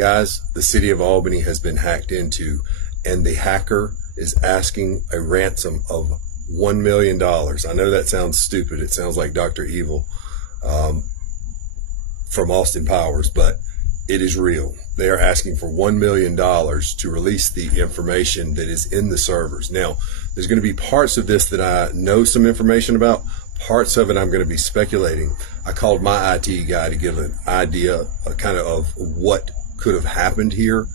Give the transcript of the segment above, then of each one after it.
Guys, the city of Albany has been hacked into, and the hacker is asking a ransom of $1 million. I know that sounds stupid. It sounds like Dr. Evil from Austin Powers, but it is real. They are asking for $1 million to release the information that is in the servers. Now, there's going to be parts of this that I know some information about. Parts of it I'm going to be speculating. I called my IT guy to give an idea of what could have happened here.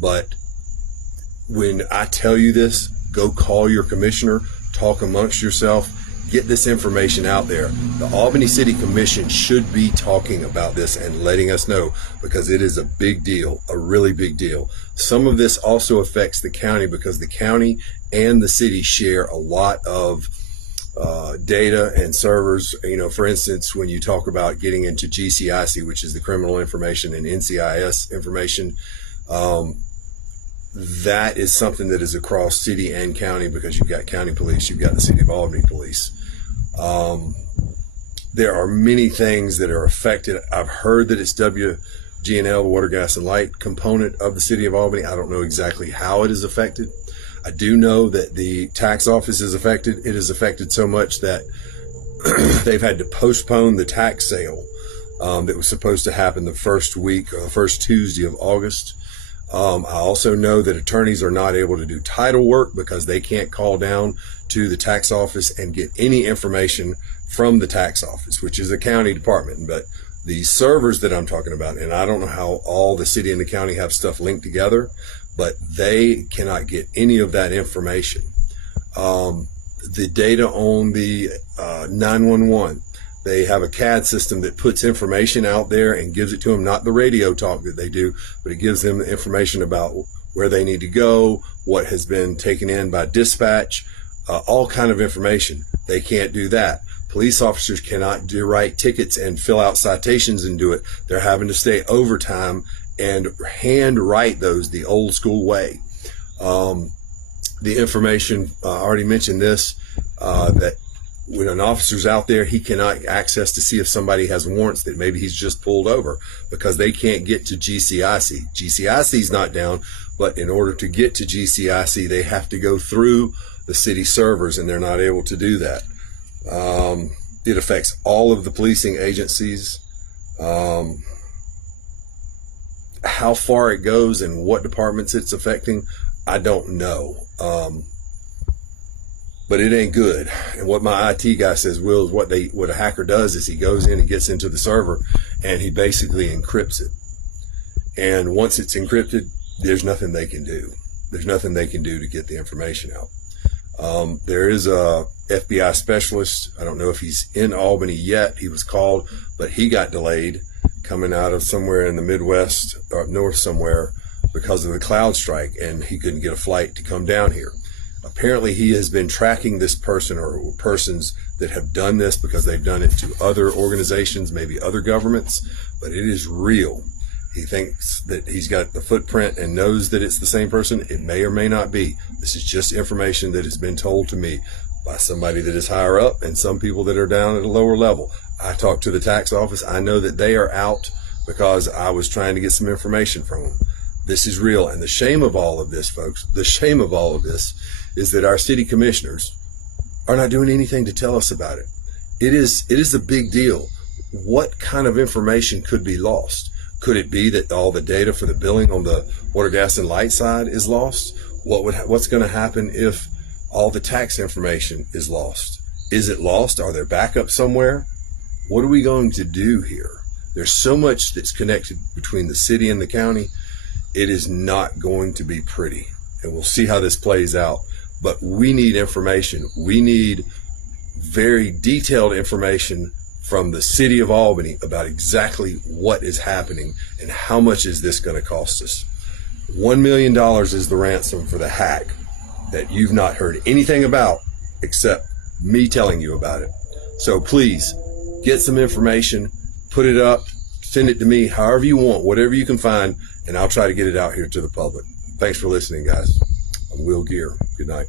But when I tell you this, go call your commissioner, talk amongst yourself, get this information out there. The Albany City Commission should be talking about this and letting us know, because it is a big deal, a really big deal. Some of this also affects the county, because the county and the city share a lot of data and servers. You know, for instance, when you talk about getting into GCIC, which is the criminal information, and NCIS information, that is something that is across city and county, because you've got county police, you've got the city of Albany police. There are many things that are affected. I've heard that it's WG&L, water, gas, and light component of the city of Albany. I don't know exactly how it is affected. I do know that the tax office is affected. It is affected so much that they've had to postpone the tax sale that was supposed to happen the first week, or the first Tuesday of August. I also know that attorneys are not able to do title work because they can't call down to the tax office and get any information from the tax office, which is a county department. But the servers that I'm talking about, and I don't know how all the city and the county have stuff linked together, but they cannot get any of that information. The data on the 911, they have a CAD system that puts information out there and gives it to them, not the radio talk that they do, but it gives them information about where they need to go, what has been taken in by dispatch, all kind of information. They can't do that. Police officers cannot write tickets and fill out citations and do it. They're having to stay overtime and hand write those the old school way. The information, I already mentioned this, that when an officer's out there, he cannot access to see if somebody has warrants, that maybe he's just pulled over, because they can't get to GCIC. GCIC's not down, but in order to get to GCIC, they have to go through the city servers, and they're not able to do that. It affects all of the policing agencies. How far it goes and what departments it's affecting, I don't know. But it ain't good. And what my IT guy says, Will, is what a hacker does is he goes in and gets into the server and he basically encrypts it. And once it's encrypted, there's nothing they can do. There's nothing they can do to get the information out. There is a FBI specialist. I don't know if he's in Albany yet. He was called, but he got delayed coming out of somewhere in the Midwest or up north somewhere because of the cloud strike, and he couldn't get a flight to come down here. Apparently he has been tracking this person or persons that have done this, because they've done it to other organizations, maybe other governments, but it is real. He thinks that he's got the footprint and knows that it's the same person. It may or may not be. This is just information that has been told to me by somebody that is higher up and some people that are down at a lower level. I talked to the tax office. I know that they are out because I was trying to get some information from them. This is real. And the shame of all of this, folks, the shame of all of this is that our city commissioners are not doing anything to tell us about it. It is a big deal. What kind of information could be lost? Could it be that all the data for the billing on the water, gas, and light side is lost? What's going to happen if all the tax information is lost? Is it lost? Are there backups somewhere? What are we going to do here? There's so much that's connected between the city and the county. It is not going to be pretty, and we'll see how this plays out. But we need information. We need very detailed information from the city of Albany about exactly what is happening and how much is this going to cost us. $1 million is the ransom for the hack that you've not heard anything about except me telling you about it. So please get some information, put it up, send it to me however you want, whatever you can find, and I'll try to get it out here to the public. Thanks for listening, guys. I'm Will Gear. Good night.